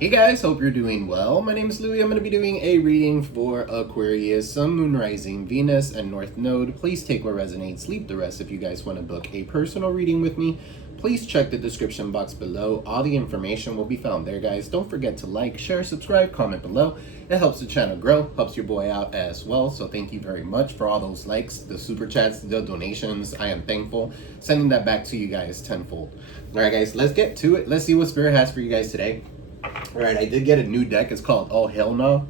Hey guys, hope you're doing well. My name is Louie. I'm going to be doing a reading for Aquarius, Sun, Moon, Rising, Venus, and North Node. Please take what resonates, leave the rest. If you guys want to book a personal reading with me, please check the description box below. All the information will be found there, guys. Don't forget to like, share, subscribe, comment below. It helps the channel grow, helps your boy out as well. So thank you very much for all those likes, the super chats, the donations. I am thankful. Sending that back to you guys tenfold. All right, guys, let's get to it. Let's see what Spirit has for you guys today. All right, I did get a new deck. It's called Oh Hell No.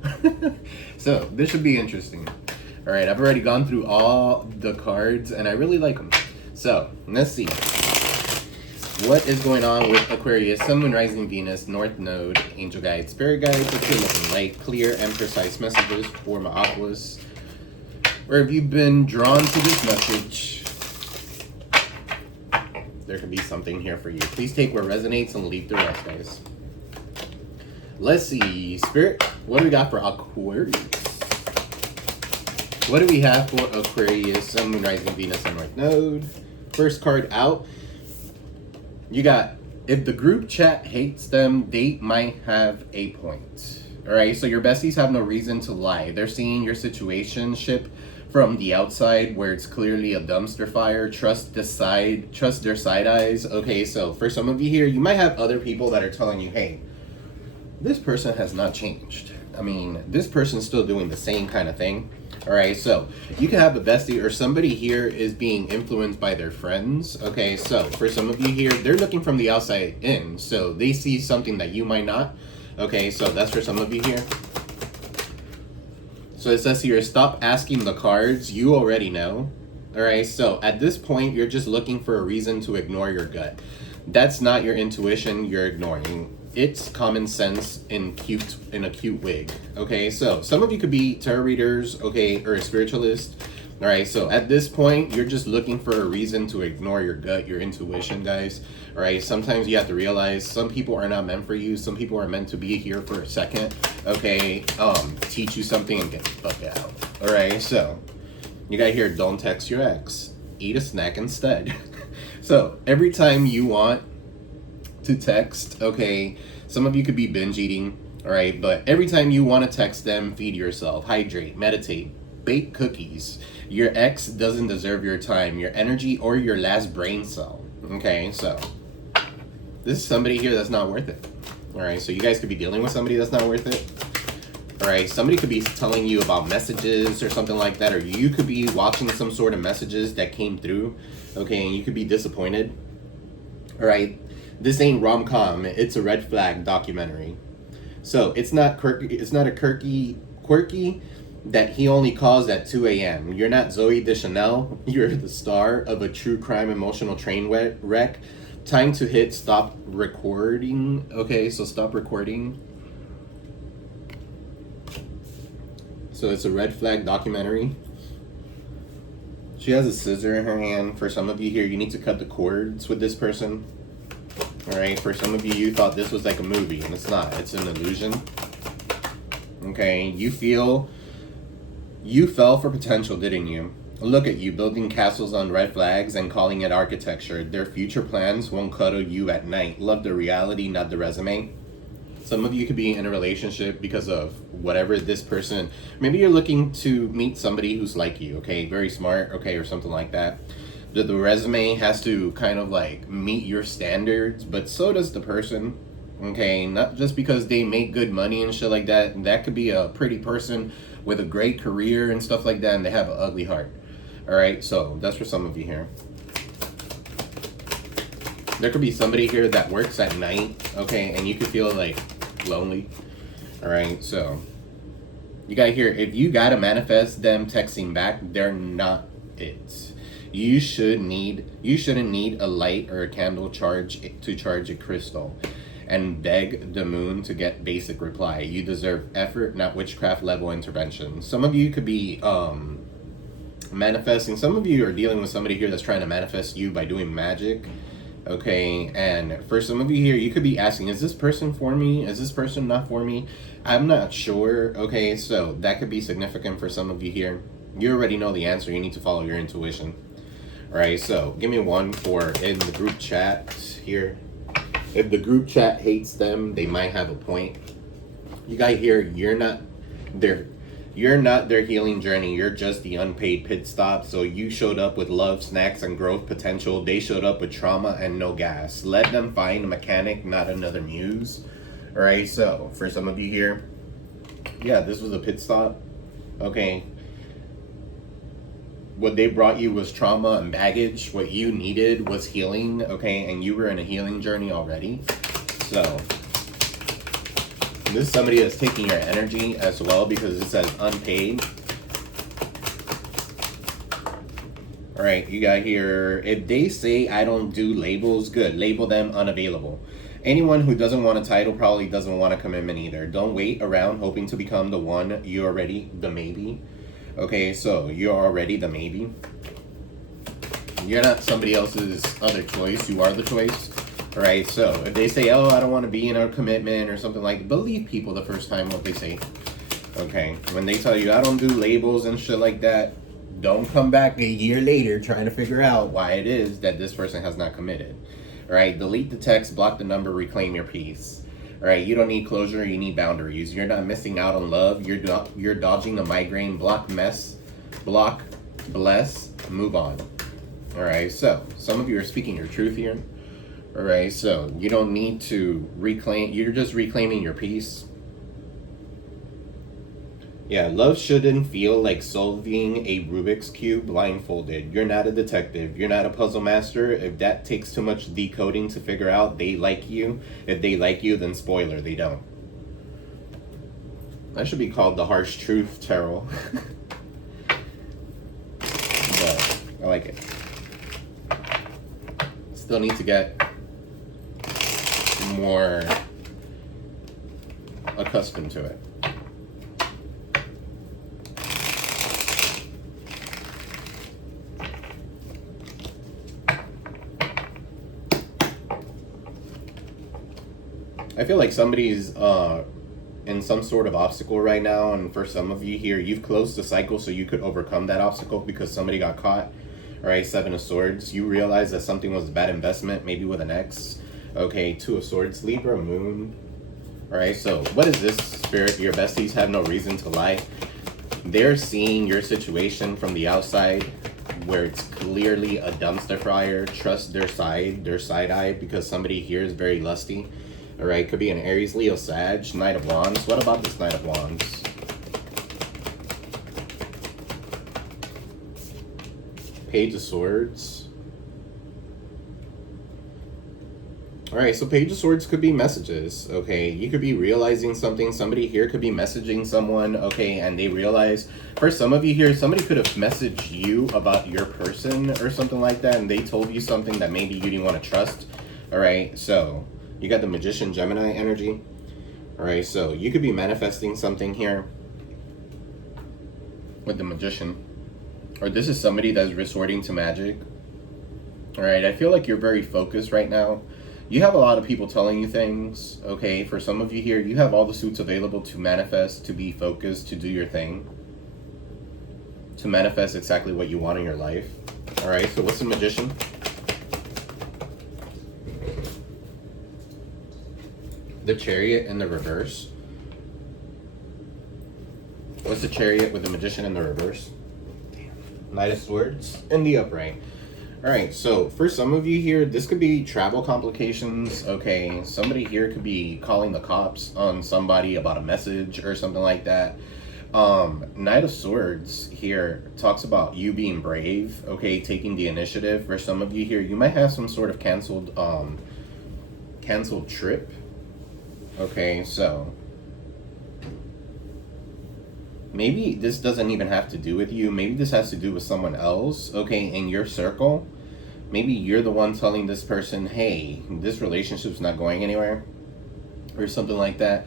So this should be interesting. All right, I've already gone through all the cards and I really like them. So let's see what is going on with Aquarius, Sun, Moon, Rising, Venus, North Node, Angel Guides, Spirit Guides. If you're looking light, clear, and precise messages for my Aquas, or have you been drawn to this message, there could be something here for you. Please take what resonates and leave the rest, guys. Let's see, Spirit, what do we got for Aquarius? What do we have for Aquarius, Sun, Moon, Rising, Venus, and North Node? First card out, you got, if the group chat hates them, they might have a point. All right, so your besties have no reason to lie. They're seeing your situationship from the outside where it's clearly a dumpster fire. Trust their side eyes. Okay, so for some of you here, you might have other people that are telling you, hey, this person has not changed. I mean, this person's still doing the same kind of thing. All right, so you can have a bestie or somebody here is being influenced by their friends. Okay, so for some of you here, they're looking from the outside in. So they see something that you might not. Okay, so that's for some of you here. So it says here, stop asking the cards. You already know. All right, so at this point, you're just looking for a reason to ignore your gut. That's not your intuition you're ignoring. It's common sense in a cute wig. Okay, so some of you could be tarot readers, okay, or a spiritualist. All right, so at this point, you're just looking for a reason to ignore your gut, your intuition, guys. All right, sometimes you have to realize some people are not meant for you. Some people are meant to be here for a second, okay, teach you something and get the fuck out. All right, so you got here, don't text your ex, eat a snack instead. So every time you want to text, okay, some of you could be binge eating, all right, but every time you want to text them, feed yourself, hydrate, meditate, bake cookies. Your ex doesn't deserve your time, your energy, or your last brain cell. Okay, so this is somebody here that's not worth it. All right, so you guys could be dealing with somebody that's not worth it. All right, somebody could be telling you about messages or something like that, or you could be watching some sort of messages that came through, okay, and you could be disappointed. All right, this ain't rom-com, it's a red flag documentary. So it's not quirky, it's not a quirky that he only calls at 2 a.m. You're not Zoe Deschanel, you're the star of a true crime emotional train wreck. Time to hit stop recording. Okay, so stop recording. So it's a red flag documentary. She has a scissor in her hand. For some of you here, you need to cut the cords with this person. All right, for some of you, you thought this was like a movie, and it's not. It's an illusion. Okay, you fell for potential, didn't you? Look at you, building castles on red flags and calling it architecture. Their future plans won't cuddle you at night. Love the reality, not the resume. Some of you could be in a relationship because of whatever this person, maybe you're looking to meet somebody who's like you, okay, very smart, okay, or something like that. The resume has to kind of like meet your standards, but so does the person, okay? Not just because they make good money and shit like that. That could be a pretty person with a great career and stuff like that, and they have an ugly heart. All right, so that's for some of you here. There could be somebody here that works at night, okay, and you could feel like lonely. All right, so you got here, if you gotta manifest them texting back, they're not it. You shouldn't need a light or a candle charge to charge a crystal and beg the moon to get basic reply. You deserve effort, not witchcraft level intervention. Some of you could be manifesting. Some of you are dealing with somebody here that's trying to manifest you by doing magic. Okay, and for some of you here, you could be asking, is this person for me? Is this person not for me? I'm not sure. Okay, so that could be significant for some of you here. You already know the answer. You need to follow your intuition. All right, so give me one for in the group chat here. If the group chat hates them, they might have a point. You got here, you're not their healing journey. You're just the unpaid pit stop. So you showed up with love, snacks, and growth potential. They showed up with trauma and no gas. Let them find a mechanic, not another muse. All right, so for some of you here, yeah, this was a pit stop. Okay. What they brought you was trauma and baggage. What you needed was healing, okay? And you were in a healing journey already. So this is somebody that's taking your energy as well, because it says unpaid. All right, you got here, if they say I don't do labels, good. Label them unavailable. Anyone who doesn't want a title probably doesn't want a commitment either. Don't wait around hoping to become the one. You're already the maybe. Okay, so you're already the maybe. You're not somebody else's other choice. You are the choice. All right, so if they say, oh, I don't want to be in a commitment or something like that, believe people the first time what they say. Okay, when they tell you I don't do labels and shit like that, don't come back a year later trying to figure out why it is that this person has not committed. All right, delete the text, block the number, reclaim your peace. All right, you don't need closure, you need boundaries. You're not missing out on love. You're dodging a migraine. Block, bless, move on. All right, so some of you are speaking your truth here. All right, so you don't need to reclaim. You're just reclaiming your peace. Yeah, love shouldn't feel like solving a Rubik's Cube blindfolded. You're not a detective. You're not a puzzle master. If that takes too much decoding to figure out they like you, if they like you, then spoiler, they don't. That should be called the harsh truth tarot. But I like it. Still need to get more accustomed to it. I feel like somebody's in some sort of obstacle right now, and for some of you here, you've closed the cycle so you could overcome that obstacle because somebody got caught. All right, Seven of Swords. You realize that something was a bad investment, maybe with an ex. Okay, Two of Swords, Libra, Moon. All right, so what is this, Spirit? Your besties have no reason to lie. They're seeing your situation from the outside where it's clearly a dumpster fire. Trust their side eye, because somebody here is very lusty. All right, could be an Aries, Leo, Sag, Knight of Wands. What about this Knight of Wands? Page of Swords. All right, so Page of Swords could be messages, okay? You could be realizing something. Somebody here could be messaging someone, okay, and they realize, for some of you here, somebody could have messaged you about your person or something like that, and they told you something that maybe you didn't want to trust. All right, so you got the Magician, Gemini energy. All right, so you could be manifesting something here with the Magician. Or this is somebody that's resorting to magic. All right, I feel like you're very focused right now. You have a lot of people telling you things, okay? For some of you here, you have all the suits available to manifest, to be focused, to do your thing. To manifest exactly what you want in your life. All right, so what's the Magician? The Chariot in the reverse. What's the Chariot with the Magician in the reverse? Knight of Swords in the upright. All right, so for some of you here, this could be travel complications, okay? Somebody here could be calling the cops on somebody about a message or something like that. Knight of Swords here talks about you being brave, okay, taking the initiative. For some of you here, you might have some sort of canceled trip. Okay, so maybe this doesn't even have to do with you. Maybe this has to do with someone else, okay, in your circle. Maybe you're the one telling this person, hey, this relationship's not going anywhere or something like that.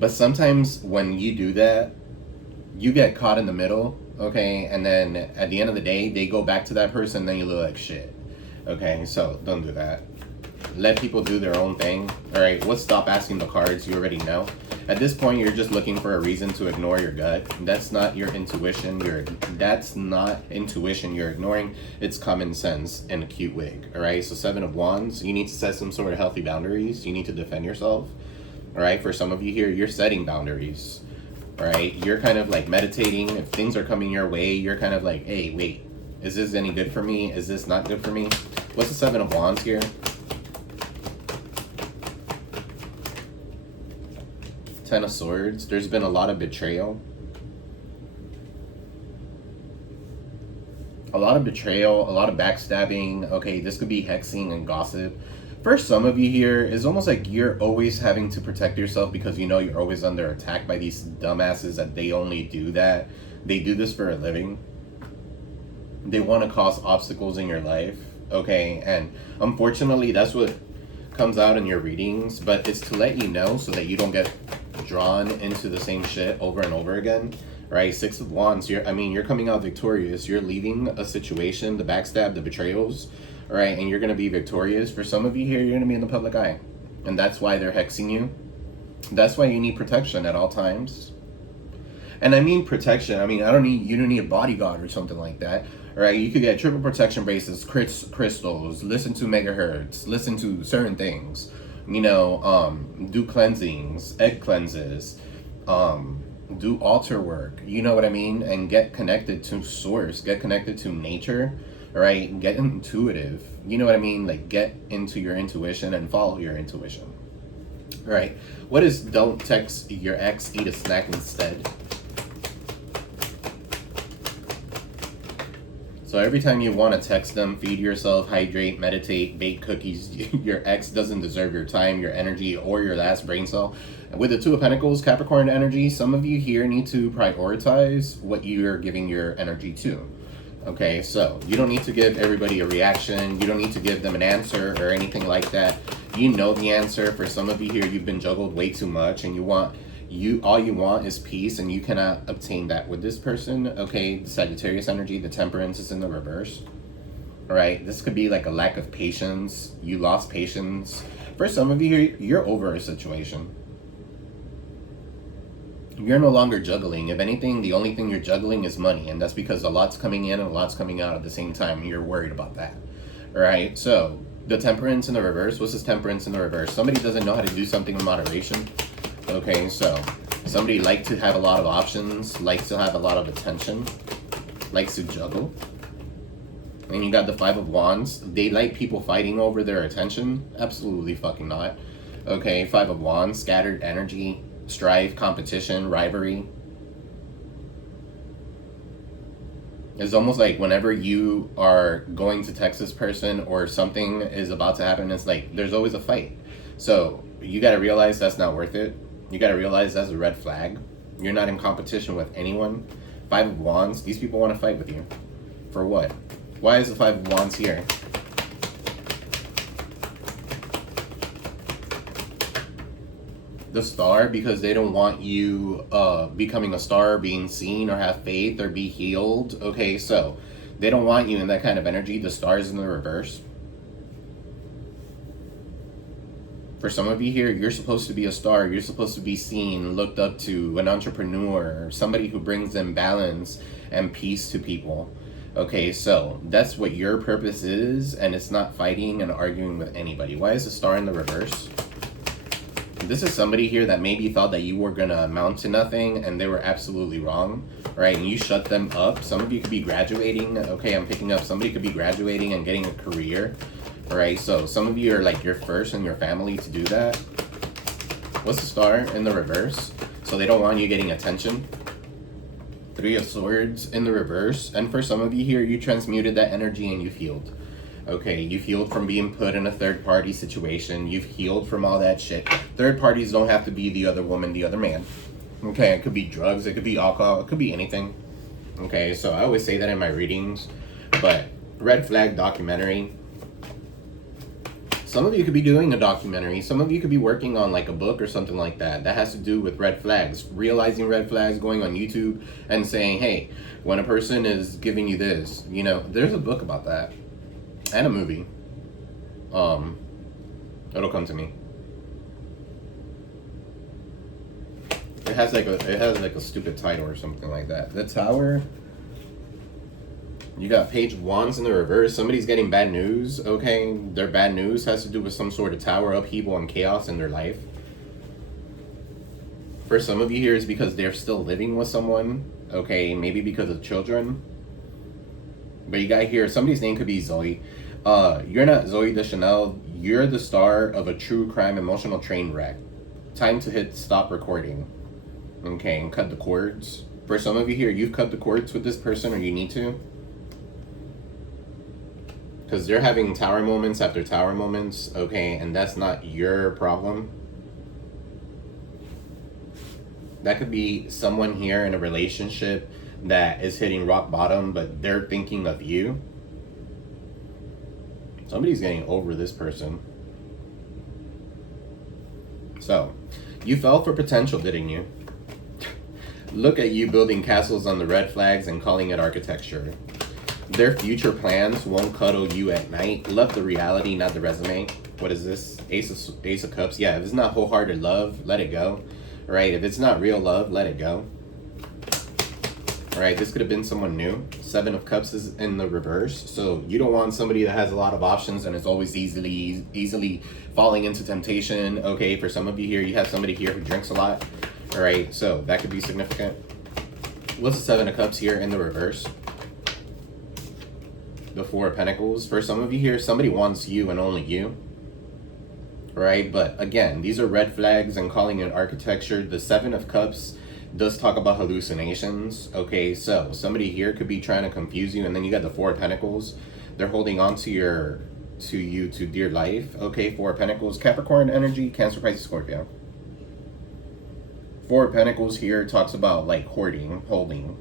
But sometimes when you do that, you get caught in the middle, okay, and then at the end of the day, they go back to that person, then you look like shit. Okay, so don't do that. Let people do their own thing. All right, let's stop asking the cards. You already know. At this point, you're just looking for a reason to ignore your gut. That's not your intuition. That's not intuition you're ignoring. It's common sense and a cute wig. All right. So 7 of Wands. You need to set some sort of healthy boundaries. You need to defend yourself. All right. For some of you here, you're setting boundaries. All right. You're kind of like meditating. If things are coming your way, you're kind of like, hey, wait. Is this any good for me? Is this not good for me? What's the 7 of Wands here? 10 of Swords. There's been a lot of betrayal. A lot of betrayal, a lot of backstabbing. Okay, this could be hexing and gossip. For some of you here, it's almost like you're always having to protect yourself because you know you're always under attack by these dumbasses that they only do that. They do this for a living. They want to cause obstacles in your life. Okay, and unfortunately, that's what comes out in your readings, but it's to let you know so that you don't get drawn into the same shit over and over again, right? 6 of Wands, you're coming out victorious. You're leaving a situation, the backstab, the betrayals, right? And you're going to be victorious. For some of you here, you're going to be in the public eye, and that's why they're hexing you. That's why you need protection at all times. And I mean protection. I mean, you don't need a bodyguard or something like that. All right, you could get triple protection bracelets, crystals, listen to megahertz, listen to certain things, you know, do cleansings, egg cleanses, do altar work, you know what I mean? And get connected to source, get connected to nature, all right? Get intuitive, you know what I mean? Like, get into your intuition and follow your intuition, all right? What is don't text your ex, eat a snack instead? So every time you want to text them, feed yourself, hydrate, meditate, bake cookies, your ex doesn't deserve your time, your energy, or your last brain cell. And with the 2 of Pentacles, Capricorn energy, some of you here need to prioritize what you're giving your energy to. Okay, so you don't need to give everybody a reaction. You don't need to give them an answer or anything like that. You know the answer. For some of you here, you've been juggled way too much, and all you want is peace, and you cannot obtain that with this person. Okay, the Sagittarius energy, the Temperance is in the reverse. All right, this could be like a lack of patience. You lost patience. For some of you here, you're over a situation. You're no longer juggling. If anything, the only thing you're juggling is money, and that's because a lot's coming in and a lot's coming out at the same time, and you're worried about that. All right, so the Temperance in the reverse. What's this Temperance in the reverse? Somebody doesn't know how to do something in moderation. Okay, so somebody likes to have a lot of options, likes to have a lot of attention, likes to juggle. And you got the 5 of Wands. They like people fighting over their attention? Absolutely fucking not. Okay, 5 of Wands, scattered energy, strife, competition, rivalry. It's almost like whenever you are going to text this person or something is about to happen, it's like there's always a fight. So you got to realize that's not worth it. You got to realize that's a red flag. You're not in competition with anyone. 5 of Wands, these people want to fight with you. For what? Why is the 5 of Wands here? The Star, because they don't want you becoming a star, being seen, or have faith, or be healed. Okay, so they don't want you in that kind of energy. The Star is in the reverse. For some of you here, you're supposed to be a star. You're supposed to be seen, looked up to, an entrepreneur, somebody who brings in balance and peace to people. Okay, so that's what your purpose is, and it's not fighting and arguing with anybody. Why is the Star in the reverse? This is somebody here that maybe thought that you were going to amount to nothing, and they were absolutely wrong, right? And you shut them up. Some of you could be graduating. Okay, I'm picking up. Somebody could be graduating and getting a career. All right, so some of you are like your first in your family to do that. What's the Star in the reverse? So they don't want you getting attention. 3 of Swords in the reverse. And for some of you here, you transmuted that energy and you've healed. Okay, you've healed from being put in a third-party situation. You've healed from all that shit. Third parties don't have to be the other woman, the other man. Okay, it could be drugs, it could be alcohol, it could be anything. Okay, so I always say that in my readings. But red flag documentary. Some of you could be doing a documentary. Some of you could be working on like a book or something like that. That has to do with red flags. Realizing red flags, going on YouTube and saying, hey, when a person is giving you this, you know, there's a book about that. And a movie. It'll come to me. has like a stupid title or something like that. The Tower. You got Page of Wands in the reverse. Somebody's getting bad news, okay? Their bad news has to do with some sort of tower upheaval and chaos in their life. For some of you here, it's because they're still living with someone, okay? Maybe because of children. But you got here, somebody's name could be Zoe. You're not Zoe Deschanel. You're the star of a true crime emotional train wreck. Time to hit stop recording, okay, and cut the cords. For some of you here, you've cut the cords with this person, or you need to. Because they're having tower moments after tower moments, okay, and that's not your problem. That could be someone here in a relationship that is hitting rock bottom, but they're thinking of you. Somebody's getting over this person. So, you fell for potential, didn't you? Look at you building castles on the red flags and calling it architecture. Their future plans won't cuddle you at night. Love the reality, not the resume. What is this? Ace of Cups. Yeah, if it's not wholehearted love, let it go. Right? If it's not real love, let it go. Right? This could have been someone new. Seven of Cups is in the reverse. So you don't want somebody that has a lot of options and is always easily falling into temptation. Okay, for some of you here, you have somebody here who drinks a lot. All right, so that could be significant. What's the Seven of Cups here in the reverse? The Four of Pentacles. For some of you here, somebody wants you and only you. Right? But again, these are red flags and calling it architecture. The Seven of Cups does talk about hallucinations. Okay, so somebody here could be trying to confuse you, and then you got the Four of Pentacles. They're holding on to you to dear life. Okay, Four of Pentacles, Capricorn energy, Cancer, Pisces, Scorpio. Four of Pentacles here talks about like hoarding, holding.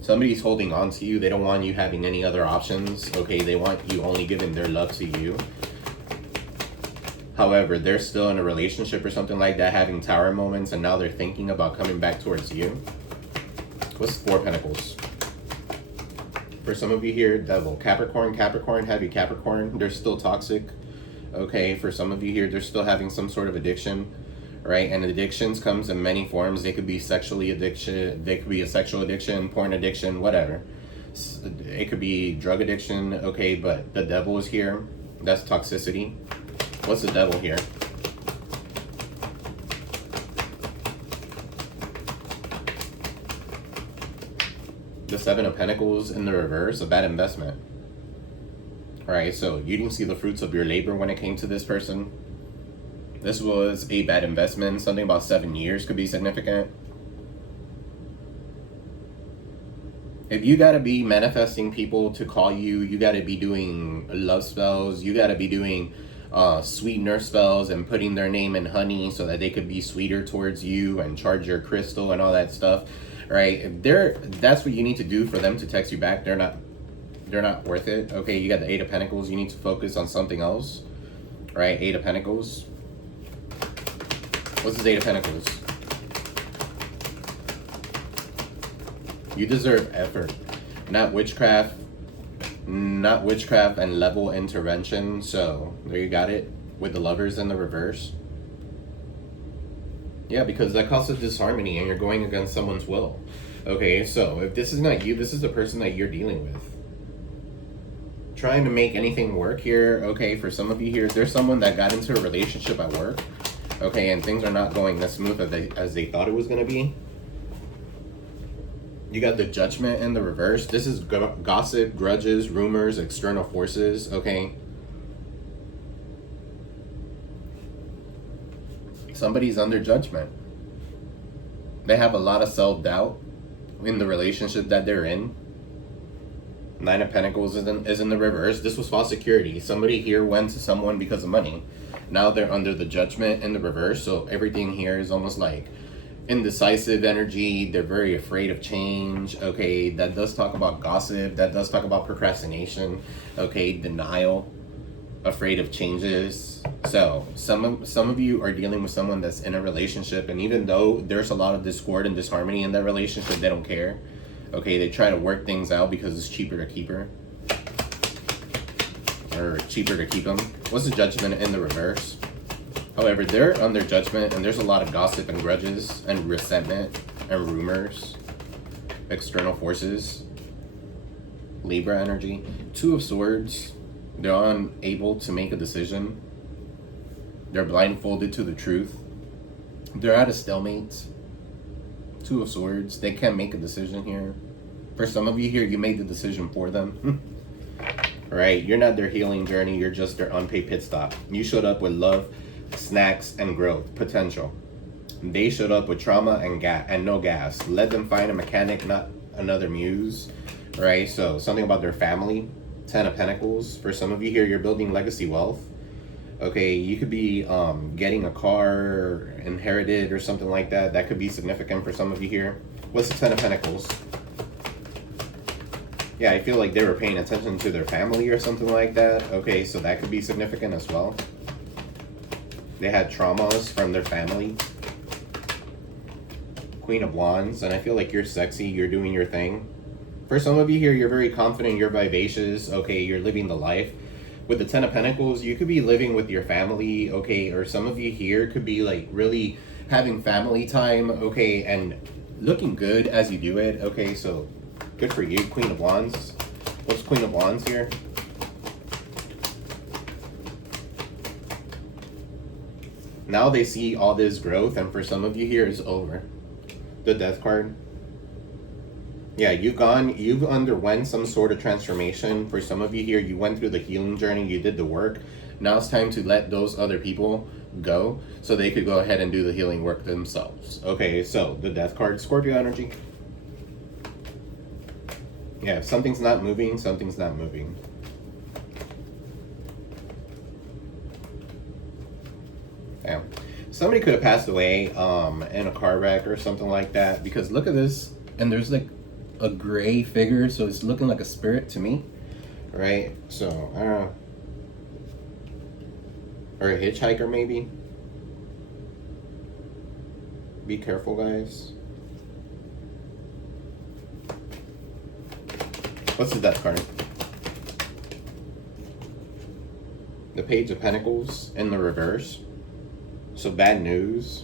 Somebody's holding on to you. They don't want you having any other options. Okay, they want you only giving their love to you. However, they're still in a relationship or something like that, having tower moments, and now they're thinking about coming back towards you. What's Four of Pentacles? For some of you here, Devil. Capricorn, heavy Capricorn. They're still toxic. Okay, for some of you here, they're still having some sort of addiction. Right, and addictions comes in many forms. They could be sexually addiction, they could be a sexual addiction, porn addiction, whatever. It could be drug addiction, okay, but the Devil is here. That's toxicity. What's the Devil here? The Seven of Pentacles in the reverse, a bad investment. Alright, so you didn't see the fruits of your labor when it came to this person. This was a bad investment. Something about 7 years could be significant. If you gotta be manifesting people to call you, you gotta be doing love spells, you gotta be doing sweetener spells and putting their name in honey so that they could be sweeter towards you and charge your crystal and all that stuff, right? If that's what you need to do for them to text you back, they're not worth it. Okay, you got the Eight of Pentacles. You need to focus on something else, right? Eight of Pentacles. What's the Eight of Pentacles? You deserve effort, not witchcraft and level intervention. So there you got it with the Lovers in the reverse. Yeah, because that causes disharmony and you're going against someone's will. Okay, so if this is not you, this is the person that you're dealing with. Trying to make anything work here. Okay, for some of you here, there's someone that got into a relationship at work. Okay, and things are not going as smooth as they thought it was going to be. You got the Judgment in the reverse. This is gossip, grudges, rumors, external forces, okay? Somebody's under judgment. They have a lot of self-doubt in the relationship that they're in. Nine of Pentacles is in the reverse. This was false security. Somebody here went to someone because of money. Now they're under the Judgment in the reverse. So everything here is almost like indecisive energy. They're very afraid of change. Okay, that does talk about gossip. That does talk about procrastination. Okay, denial, afraid of changes. So some of you are dealing with someone that's in a relationship, and even though there's a lot of discord and disharmony in that relationship, they don't care. Okay, they try to work things out because it's cheaper to keep her. Or cheaper to keep them. What's the Judgment in the reverse? However, they're under judgment, and there's a lot of gossip and grudges and resentment and rumors, external forces. Libra energy. Two of Swords. They're unable to make a decision. They're blindfolded to the truth. They're at a stalemate. Two of Swords. They can't make a decision here. For some of you here, you made the decision for them. Right? You're not their healing journey. You're just their unpaid pit stop. You showed up with love, snacks, and growth potential. They showed up with trauma and no gas. Let them find a mechanic, not another muse. Right? So something about their family. 10 of Pentacles. For some of you here, you're building legacy wealth. Okay, you could be getting a car inherited or something like that. That could be significant for some of you here. What's the 10 of Pentacles? Yeah, I feel like they were paying attention to their family or something like that. Okay, so that could be significant as well. They had traumas from their family. Queen of Wands, and I feel like you're sexy, you're doing your thing. For some of you here, you're very confident, you're vivacious, okay, you're living the life. With the 10 of Pentacles, you could be living with your family, okay, or some of you here could be like really having family time, okay, and looking good as you do it, okay, so good for you. Queen of Wands. What's Queen of Wands here? Now they see all this growth, and for some of you here, it's over. The Death card. Yeah, you've underwent some sort of transformation. For some of you here, you went through the healing journey, you did the work. Now it's time to let those other people go so they could go ahead and do the healing work themselves. Okay, so the Death card, Scorpio energy. Yeah, if something's not moving, something's not moving. Yeah. Somebody could have passed away in a car wreck or something like that, because look at this, and there's like a gray figure, so it's looking like a spirit to me, right? So I don't know, or a hitchhiker maybe. Be careful, guys. What's the Death card? The Page of Pentacles in the reverse. So bad news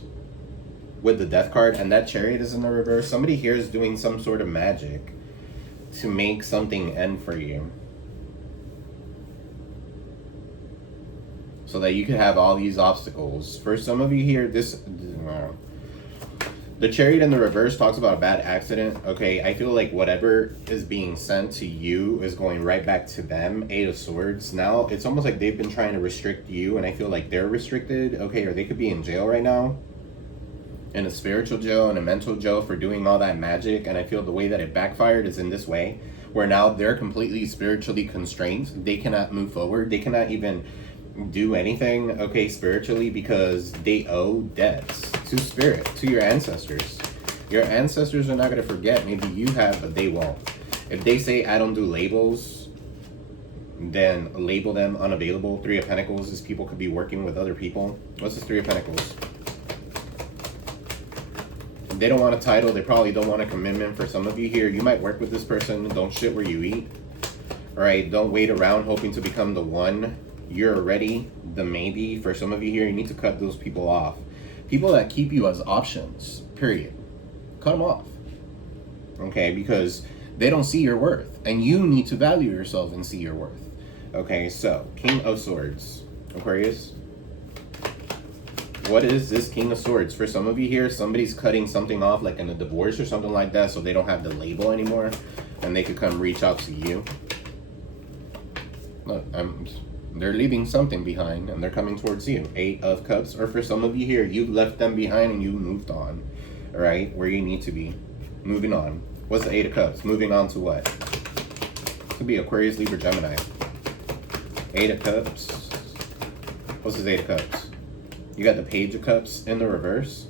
with the Death card, and that Chariot is in the reverse. Somebody here is doing some sort of magic to make something end for you, so that you could have all these obstacles. For some of you here, the Chariot in the reverse talks about a bad accident. Okay, I feel like whatever is being sent to you is going right back to them. 8 of Swords. Now it's almost like they've been trying to restrict you, and I feel like they're restricted. Okay, or they could be in jail right now, in a spiritual jail and a mental jail for doing all that magic. And I feel the way that it backfired is in this way, where now they're completely spiritually constrained. They cannot move forward. They cannot even do anything, okay, spiritually, because they owe debts to spirit, to your ancestors. Your ancestors are not going to forget. Maybe you have, but they won't. If they say I don't do labels, then label them unavailable. 3 of Pentacles is people could be working with other people. What's this 3 of Pentacles? They don't want a title. They probably don't want a commitment. For some of you here, you might work with this person. Don't shit where you eat. All right, don't wait around hoping to become the one. You're already the maybe. For some of you here, you need to cut those people off. People that keep you as options, period. Cut them off. Okay, because they don't see your worth, and you need to value yourself and see your worth. Okay, so King of Swords, Aquarius. What is this King of Swords? For some of you here, somebody's cutting something off, like in a divorce or something like that, so they don't have the label anymore, and they could come reach out to you. Look, they're leaving something behind, and they're coming towards you. 8 of Cups. Or for some of you here, you've left them behind and you moved on. All right, where you need to be. Moving on. What's the 8 of Cups? Moving on to what? Could be Aquarius, Libra, Gemini. 8 of Cups. What's this 8 of Cups? You got the Page of Cups in the reverse.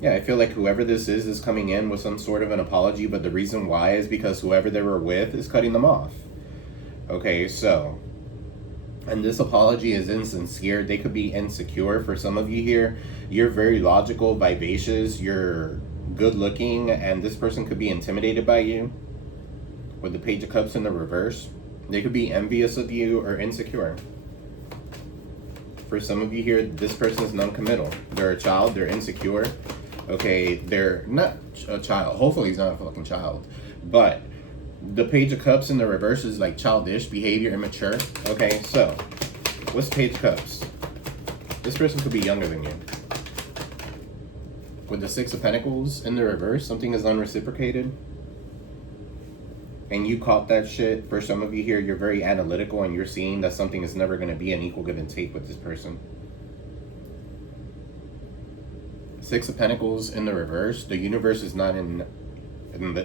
Yeah, I feel like whoever this is coming in with some sort of an apology, but the reason why is because whoever they were with is cutting them off. Okay, so, and this apology is insincere. They could be insecure. For some of you here, you're very logical, vivacious, you're good looking, and this person could be intimidated by you. With the Page of Cups in the reverse, they could be envious of you or insecure. For some of you here, this person is non-committal. They're a child, they're insecure. Okay, they're not a child. Hopefully he's not a fucking child. But the Page of Cups in the reverse is like childish behavior, immature. Okay, so what's Page of Cups? This person could be younger than you. With the Six of Pentacles in the reverse, something is unreciprocated. And you caught that shit. For some of you here, you're very analytical and you're seeing that something is never going to be an equal give and take with this person. Six of Pentacles in the reverse. The universe is not in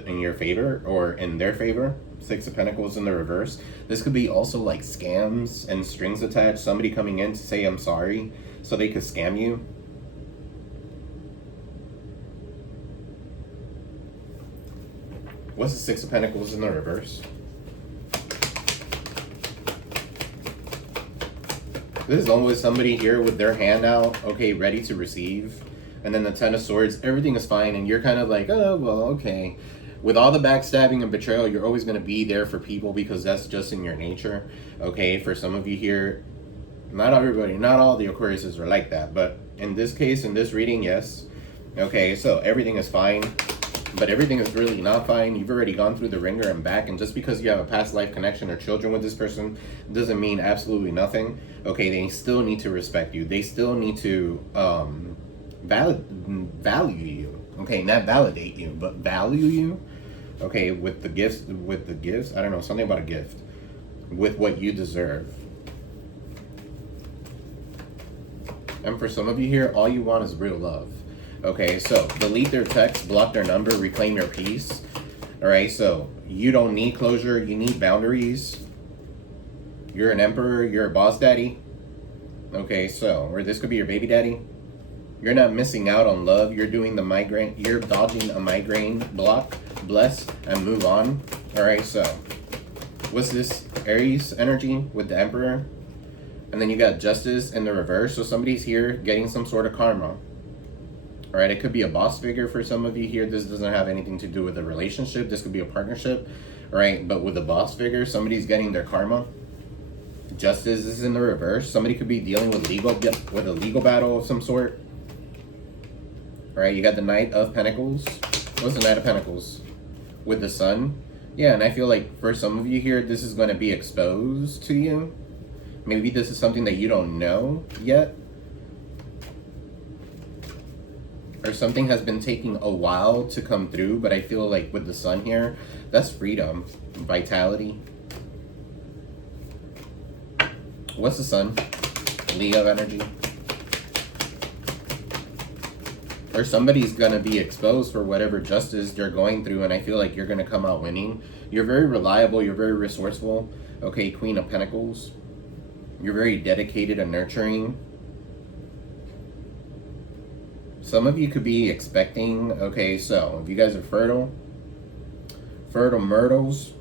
your favor or in their favor. Six of Pentacles in the reverse. This could be also like scams and strings attached. Somebody coming in to say I'm sorry so they could scam you. What's the Six of Pentacles in the reverse? This is always somebody here with their hand out, okay, ready to receive. And then the Ten of Swords, everything is fine. And you're kind of like, oh, well, okay. With all the backstabbing and betrayal, you're always going to be there for people because that's just in your nature. Okay, for some of you here, not everybody, not all the Aquariuses are like that. But in this case, in this reading, yes. Okay, so everything is fine. But everything is really not fine. You've already gone through the ringer and back. And just because you have a past life connection or children with this person doesn't mean absolutely nothing. Okay, they still need to respect you. They still need to value you. Okay, not validate you, but value you. Okay, with the gifts, I don't know, something about a gift. With what you deserve. And for some of you here, all you want is real love. Okay, so delete their text, block their number, reclaim your peace. All right, so you don't need closure. You need boundaries. You're an emperor. You're a boss daddy. Okay, so, or this could be your baby daddy. You're not missing out on love. You're doing the migraine. You're dodging a migraine block. Bless and move on. All right, so what's this Aries energy with the emperor? And then you got justice in the reverse. So somebody's here getting some sort of karma. All right, it could be a boss figure for some of you here. This doesn't have anything to do with a relationship. This could be a partnership, all right? But with a boss figure, somebody's getting their karma. Justice is in the reverse. Somebody could be dealing with a legal battle of some sort. All right, you got the Knight of Pentacles. What's the Knight of Pentacles? With the Sun. Yeah, and I feel like for some of you here, this is going to be exposed to you. Maybe this is something that you don't know yet. Or something has been taking a while to come through, but I feel like with the Sun here, that's freedom, vitality. What's the Sun? Leo energy. Or somebody's going to be exposed for whatever justice they're going through, and I feel like you're going to come out winning. You're very reliable. You're very resourceful. Okay, Queen of Pentacles. You're very dedicated and nurturing. Some of you could be expecting, okay, so if you guys are fertile myrtles.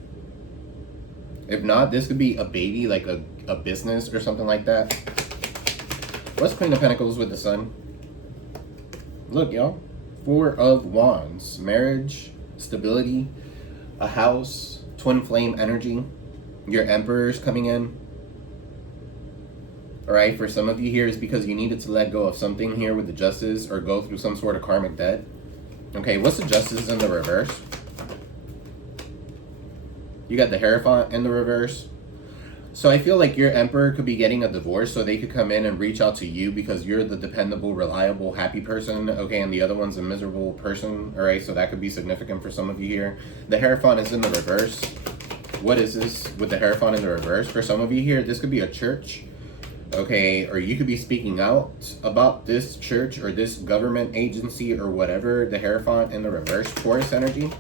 If not, this could be a baby, like a business or something like that. What's Queen of Pentacles with the Sun? Look, y'all. Four of Wands. Marriage, stability, a house, twin flame energy. Your Emperor's coming in. Alright, for some of you here, it's because you needed to let go of something here with the Justice or go through some sort of karmic debt. Okay, what's the Justice in the reverse? You got the Hierophant in the reverse. So I feel like your Emperor could be getting a divorce, so they could come in and reach out to you because you're the dependable, reliable, happy person. Okay, and the other one's a miserable person. Alright, so that could be significant for some of you here. The Hierophant is in the reverse. What is this with the Hierophant in the reverse? For some of you here, this could be a church. Okay, or you could be speaking out about this church or this government agency or whatever. The Hierophant in the reverse. Taurus energy.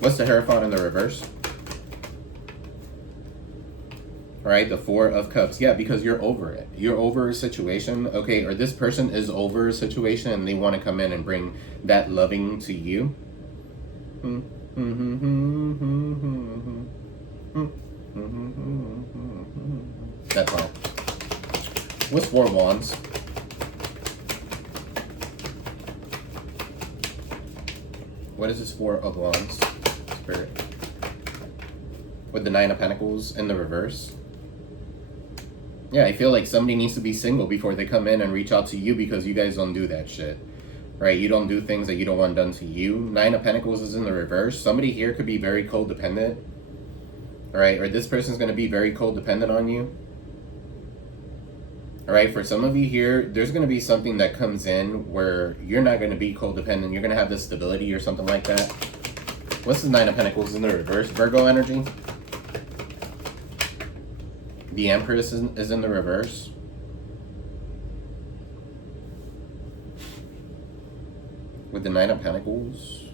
What's the Hierophant in the reverse? Alright, the Four of Cups. Yeah, because you're over it. You're over a situation, okay, or this person is over a situation and they want to come in and bring that loving to you. That's all. What's Four of Wands? What is this Four of Wands? Spirit. With the Nine of Pentacles in the reverse. Yeah, I feel like somebody needs to be single before they come in and reach out to you, because you guys don't do that shit. Right? You don't do things that you don't want done to you. 9 of Pentacles is in the reverse. Somebody here could be very codependent. Alright? Or this person's going to be very codependent on you. Alright? For some of you here, there's going to be something that comes in where you're not going to be codependent. You're going to have this stability or something like that. What's the 9 of Pentacles in the reverse? Virgo energy. The Empress is in the reverse. With the 9 of Pentacles.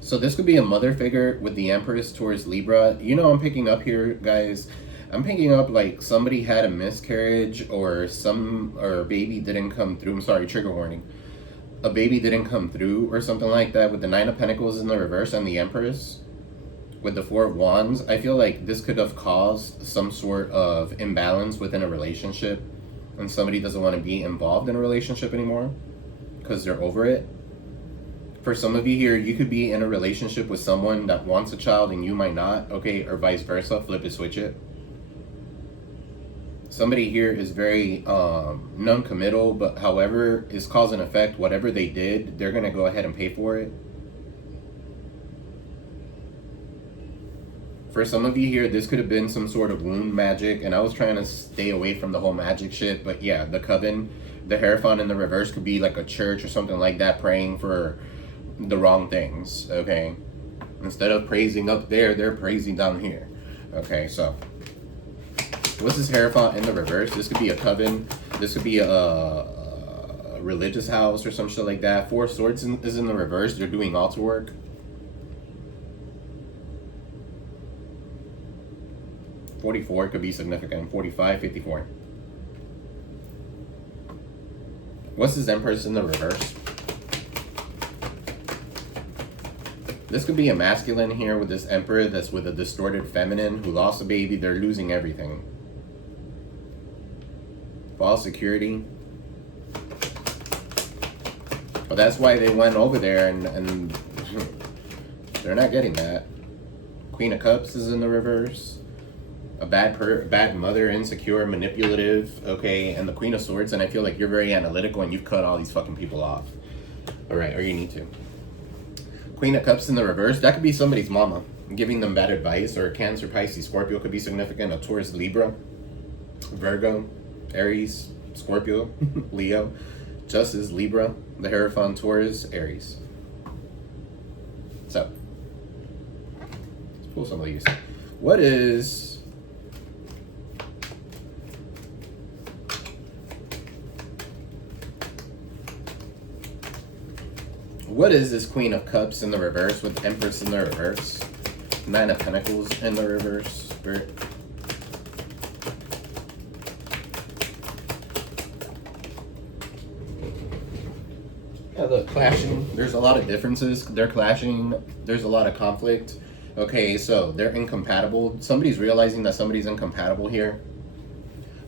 So this could be a mother figure with the Empress towards Libra. You know, I'm picking up here, guys. I'm picking up like somebody had a miscarriage, or a baby didn't come through. I'm sorry, trigger warning. A baby didn't come through or something like that, with the 9 of Pentacles in the reverse and the Empress. With the 4 of Wands, I feel like this could have caused some sort of imbalance within a relationship, and somebody doesn't want to be involved in a relationship anymore because they're over it. For some of you here, you could be in a relationship with someone that wants a child and you might not, okay, or vice versa, flip it, switch it. Somebody here is very non-committal, but however is cause and effect. Whatever they did, they're going to go ahead and pay for it. For some of you here, this could have been some sort of wound magic, and I was trying to stay away from the whole magic shit, but yeah, the coven, the Hierophant in the reverse could be like a church or something like that, praying for the wrong things, okay? Instead of praising up there, they're praising down here, okay? So, what's this Hierophant in the reverse? This could be a coven, this could be a religious house or some shit like that. 4 of Swords is in the reverse, they're doing altar work. 44 could be significant. 45, 54. What's this Empress in the reverse? This could be a masculine here with this Emperor that's with a distorted feminine who lost a baby. They're losing everything. False security. But that's why they went over there and they're not getting that. Queen of Cups is in the reverse. A bad mother, insecure, manipulative, okay, and the Queen of Swords, and I feel like you're very analytical and you've cut all these fucking people off. Alright, or you need to. Queen of Cups in the reverse, that could be somebody's mama, giving them bad advice, or Cancer, Pisces, Scorpio could be significant, a Taurus, Libra, Virgo, Aries, Scorpio, Leo, Justice, Libra, the Hierophant, Taurus, Aries. So, let's pull some of these. What is... What is this Queen of Cups in the reverse with Empress in the reverse? 9 of Pentacles in the reverse, Spirit. Yeah, look, clashing. There's a lot of differences. They're clashing. There's a lot of conflict. Okay, so they're incompatible. Somebody's realizing that somebody's incompatible here.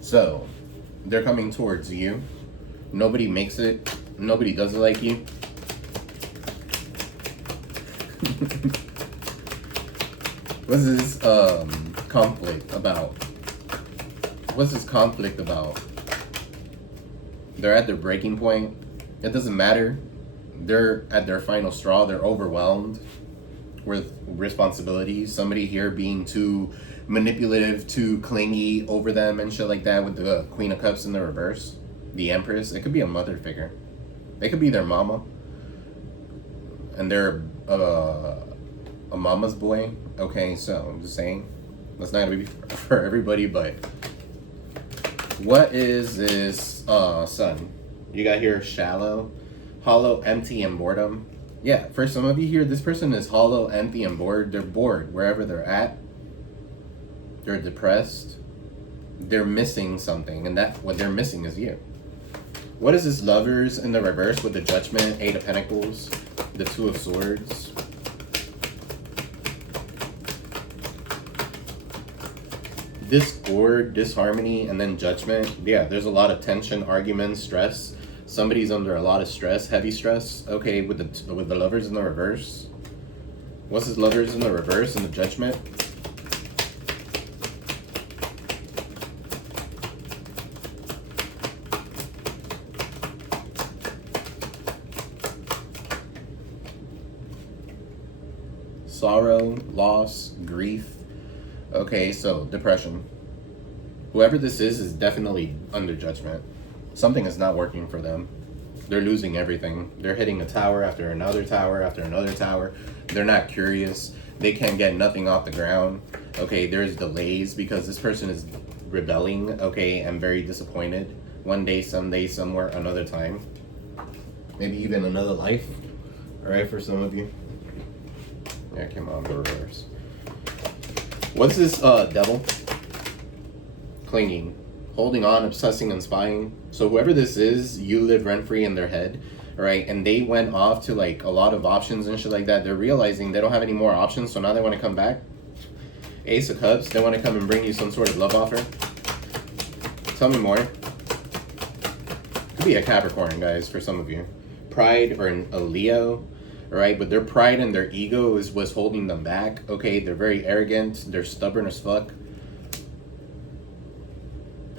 So, they're coming towards you. Nobody makes it. Nobody does it like you. What's this conflict about? What's this conflict about? They're at their breaking point. It doesn't matter. They're at their final straw. They're overwhelmed with responsibilities. Somebody here being too manipulative, too clingy over them and shit like that, with the Queen of Cups in the reverse. The Empress. It could be a mother figure. It could be their mama. And they're a mama's boy. Okay, so I'm just saying, that's not gonna be for everybody, but what is this sun? You got here shallow, hollow, empty, and boredom. Yeah, for some of you here, this person is hollow, empty, and bored. They're bored wherever they're at. They're depressed. They're missing something, and that what they're missing is you. What is this Lovers in the reverse with the Judgment, 8 of Pentacles, the 2 of Swords? Discord, disharmony, and then Judgment. Yeah, there's a lot of tension, arguments, stress. Somebody's under a lot of stress, heavy stress. Okay, with the Lovers in the reverse. What's this Lovers in the reverse and the Judgment? sorrow, loss, grief. Okay, so depression. Whoever this is definitely under judgment. Something is not working for them. They're losing everything. They're hitting a tower after another tower after another tower. They're not curious. They can't get nothing off the ground. Okay, there's delays because this person is rebelling, okay, and very disappointed. One day, someday, somewhere, another time. Maybe even another life. Alright, for some of you. Yeah, come on, go reverse. What's this devil? Clinging. Holding on, obsessing, and spying. So whoever this is, you live rent-free in their head. Right, and they went off to like a lot of options and shit like that. They're realizing they don't have any more options, so now they want to come back. Ace of Cups, they want to come and bring you some sort of love offer. Tell me more. Could be a Capricorn, guys, for some of you. Pride or a Leo, right? But their pride and their ego is what's holding them back. Okay, they're very arrogant. They're stubborn as fuck.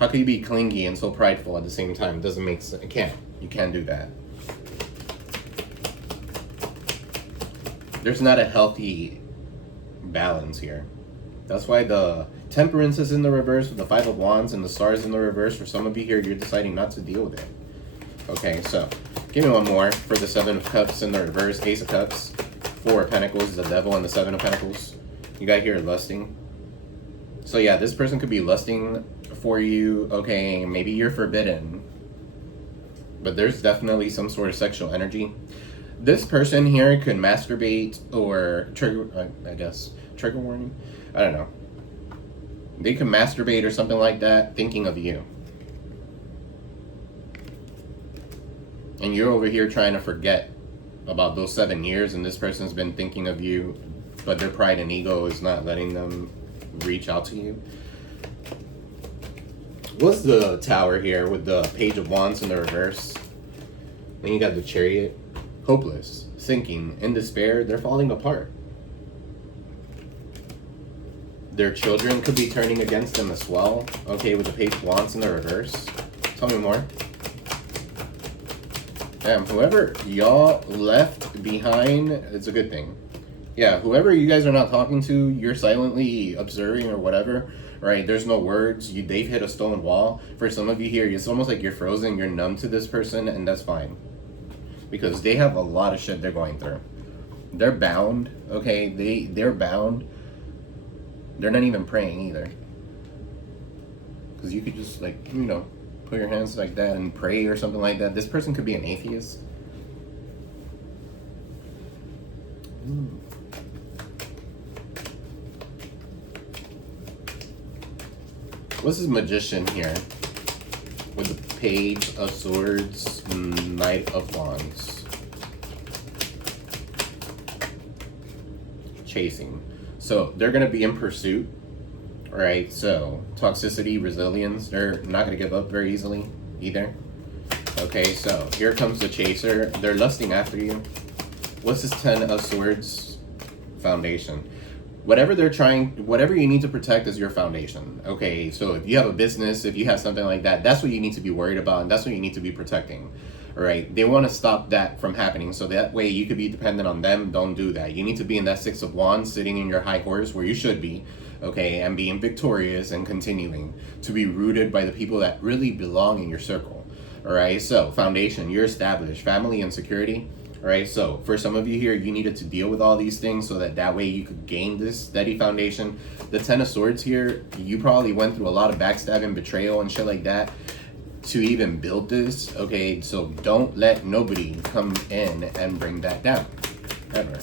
How can you be clingy and so prideful at the same time? It doesn't make sense. It can't. You can't do that. There's not a healthy balance here. That's why the Temperance is in the reverse with the Five of Wands and the Stars in the reverse. For some of you here, you're deciding not to deal with it. Okay, so give me one more for the Seven of Cups in the reverse, Ace of Cups, Four of Pentacles, the Devil, and the Seven of Pentacles. You got here lusting. So yeah, this person could be lusting for you. Okay, maybe you're forbidden, but there's definitely some sort of sexual energy. This person here could masturbate or trigger, I guess, trigger warning? I don't know. They could masturbate or something like that thinking of you. And you're over here trying to forget about those 7 years, and this person's been thinking of you, but their pride and ego is not letting them reach out to you. What's the Tower here with the Page of Wands in the reverse? Then you got the Chariot. Hopeless, sinking, in despair, they're falling apart. Their children could be turning against them as well. Okay, with the Page of Wands in the reverse. Tell me more. Damn, whoever y'all left behind, it's a good thing. Yeah, whoever you guys are not talking to, you're silently observing or whatever, right? There's no words. They've hit a stone wall. For some of you here, it's almost like you're frozen, you're numb to this person, and that's fine. Because they have a lot of shit they're going through. They're bound, okay? They're bound. They're not even praying either. Because you could just, like, you know, put your hands like that and pray or something like that. This person could be an atheist. What's this Magician here? With the Page of Swords, Knight of Wands. Chasing. So they're going to be in pursuit. Right, so toxicity, resilience, they're not going to give up very easily either. Okay, so here comes the Chaser. They're lusting after you. What's this 10 of Swords? Foundation. Whatever they're trying, whatever you need to protect is your foundation. Okay, so if you have a business, if you have something like that, that's what you need to be worried about, and that's what you need to be protecting. All right, they want to stop that from happening, so that way you could be dependent on them. Don't do that. You need to be in that Six of Wands, sitting in your high horse where you should be, okay, and being victorious and continuing to be rooted by the people that really belong in your circle. All right, so foundation, you're established, family and security. All right, so for some of you here, you needed to deal with all these things so that way you could gain this steady foundation. The 10 of Swords here, you probably went through a lot of backstabbing, betrayal, and shit like that to even build this. Okay, so don't let nobody come in and bring that down, ever.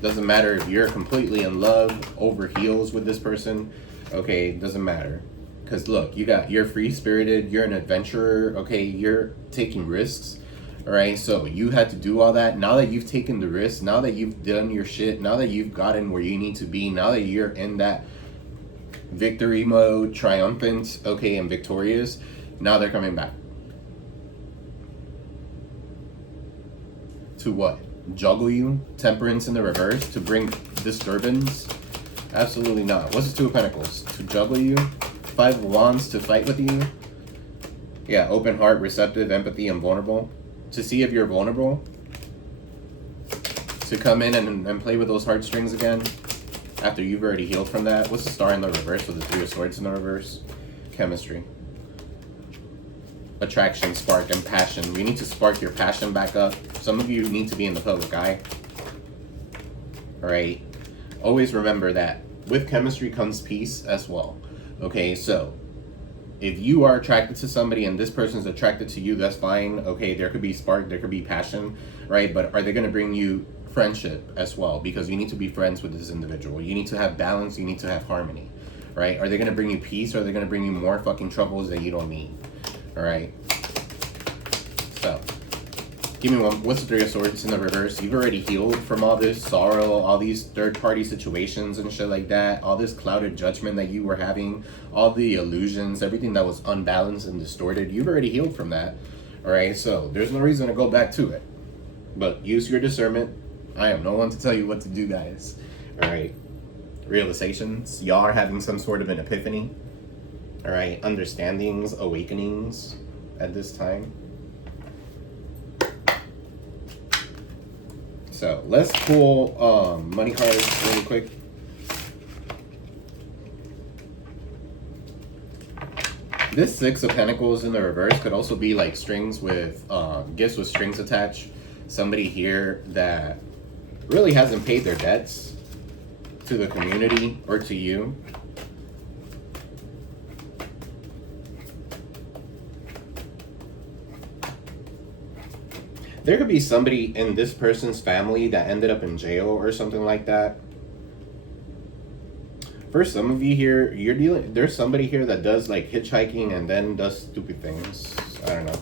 Doesn't matter if you're completely in love, over heels with this person. Okay, doesn't matter. Because look, you're free-spirited, you're an adventurer, okay, you're taking risks. All right, so you had to do all that. Now that you've taken the risk, now that you've done your shit, now that you've gotten where you need to be, now that you're in that victory mode, triumphant, okay, and victorious, now they're coming back. To what? Juggle you? Temperance in the reverse? To bring disturbance? Absolutely not. What's the Two of Pentacles? To juggle you? Five of Wands to fight with you? Yeah, open heart, receptive, empathy, and vulnerable. To see if you're vulnerable, to to come in and play with those heartstrings again after you've already healed from that. What's the Star in the reverse with the Three of Swords in the reverse? Chemistry. Attraction, spark, and passion. You need to spark your passion back up. Some of you need to be in the public eye. Alright? Always remember that with chemistry comes peace as well. Okay, so if you are attracted to somebody and this person's attracted to you, that's fine. Okay, there could be spark, there could be passion, right? But are they going to bring you friendship as well? Because you need to be friends with this individual. You need to have balance, you need to have harmony, right? Are they going to bring you peace, or are they going to bring you more fucking troubles that you don't need? Alright? So, give me one. What's the Three of Swords in the reverse? You've already healed from all this sorrow, all these third-party situations and shit like that, all this clouded judgment that you were having, all the illusions, everything that was unbalanced and distorted. You've already healed from that. Alright, so there's no reason to go back to it. But use your discernment. I am no one to tell you what to do, guys. Alright. Realizations. Y'all are having some sort of an epiphany. Alright. Understandings, awakenings at this time. So let's pull money cards really quick. This Six of Pentacles in the reverse could also be like strings with gifts with strings attached. Somebody here that really hasn't paid their debts to the community or to you. There could be somebody in this person's family that ended up in jail or something like that. For some of you here, there's somebody here that does like hitchhiking and then does stupid things. I don't know.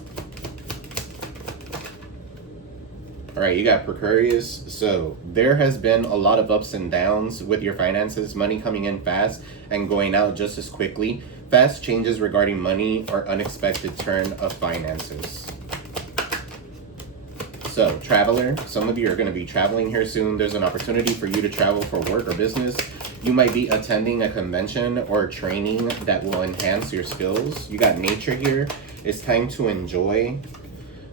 Alright, you got Aquarius. So there has been a lot of ups and downs with your finances, money coming in fast and going out just as quickly. Fast changes regarding money or unexpected turn of finances. So, traveler, some of you are going to be traveling here soon. There's an opportunity for you to travel for work or business. You might be attending a convention or training that will enhance your skills. You got nature here. It's time to enjoy.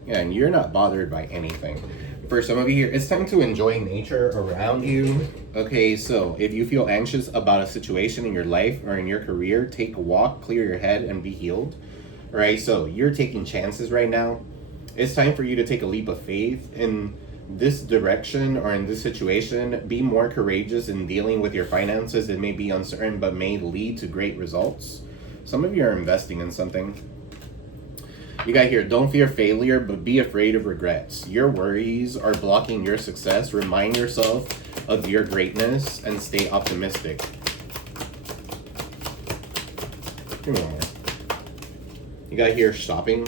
Yeah, and you're not bothered by anything. For some of you here, it's time to enjoy nature around you. Okay, so if you feel anxious about a situation in your life or in your career, take a walk, clear your head, and be healed. All right, so you're taking chances right now. It's time for you to take a leap of faith in this direction or in this situation. Be more courageous in dealing with your finances. It may be uncertain, but may lead to great results. Some of you are investing in something. You got here, don't fear failure, but be afraid of regrets. Your worries are blocking your success. Remind yourself of your greatness and stay optimistic. Give me one more. You got here, shopping.